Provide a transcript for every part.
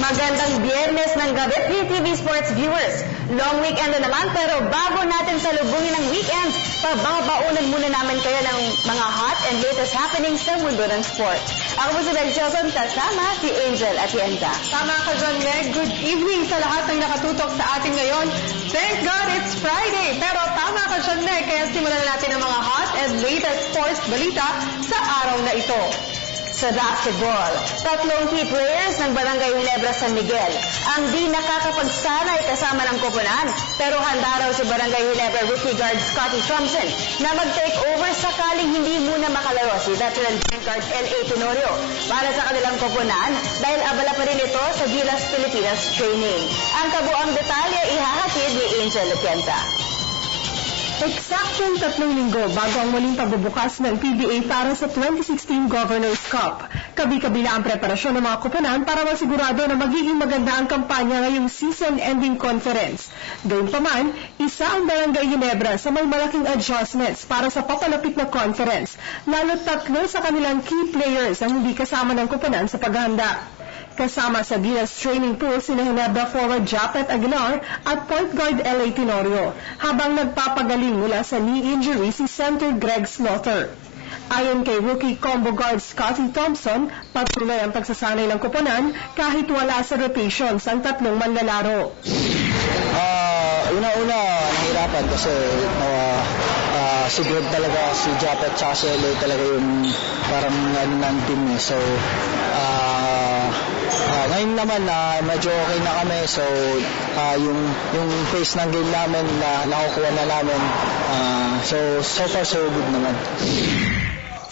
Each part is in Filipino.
Magandang Biyernes ng gabi, PTV Sports viewers. Long weekend na naman, pero bago natin salubungin ang weekend, pababaunan muna namin kayo ng mga hot and latest happenings sa mundo ng sports. Ako po si Bel Chilson, kasama si Angel at Yenda. Tama ka dyan, Meg. Good evening sa lahat ng nakatutok sa ating ngayon. Thank God it's Friday. Pero tama ka dyan, Meg. Kaya simulan natin ang mga hot and latest sports balita sa araw na ito. Sa basketball, tatlong key players ng Barangay Ginebra San Miguel ang di nakakapagsanay kasama ng koponan, pero handa raw si Barangay Ginebra rookie guard Scotty Thompson na mag-take over sakaling hindi muna makalaro si veteran point guard L.A. Tenorio para sa kanilang koponan dahil abala pa rin ito sa Gilas Pilipinas training. Ang kabuang detalye ihahatid ni Angel Latienta. Eksaktong 3 linggo bago ang muling pagbubukas ng PBA para sa 2016 Governors Cup. Kabi-kabila ang preparasyon ng mga koponan para masigurado na magiging maganda ang kampanya ngayong season-ending conference. Gayunpaman, isa ang Barangay Ginebra sa may malaking adjustments para sa papalapit na conference, lalo't 3 sa kanilang key players ang hindi kasama ng koponan sa paghahanda. Kasama sa Gilas training pool sina Ginebra forward Japet Aguilar at point guard L.A. Tenorio, habang nagpapagaling mula sa knee injury si center Greg Slaughter. Ayon kay rookie combo guard Scotty Thompson, patuloy ang pagsasanay ng koponan kahit wala sa rotations ang 3 manlalaro. Una-una, nahirapan kasi si Greg talaga, si Japet at si L.A. talaga yung parang ng team eh. So, ngayon naman medyo okay na kami, so yung pace ng game namin na nakukuha na namin, so far so good naman.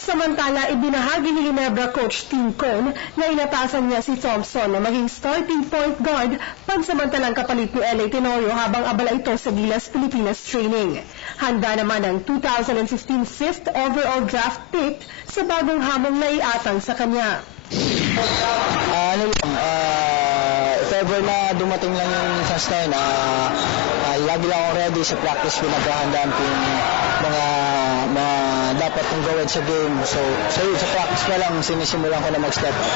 Samantala, ibinahagi ni Ginebra coach Tim Cone na inatasan niya si Thompson na maging starting point guard pansamantalang kapalit ni L.A. Tenorio habang abala ito sa Gilas Pilipinas training. Handa naman ang 2015 5th overall draft pick sa bagong hamong na iatang sa kanya. If ever na dumating lang yung chance na yun, lagi lang ako ready sa practice, pinaghahandaan ko yung mga dapat kong gawin sa game. So sa practice pa lang, sinisimulan ko na mag-step up.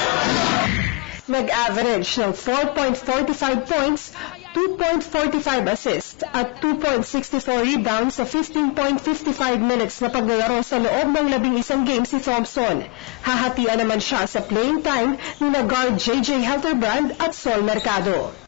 Nag-average ng 4.45 points, 2.45 assists at 2.64 rebounds sa 15.55 minutes na paglalaro sa loob ng 11 games si Thompson. Hahatian naman siya sa playing time ni na guard J.J. Helterbrand at Sol Mercado.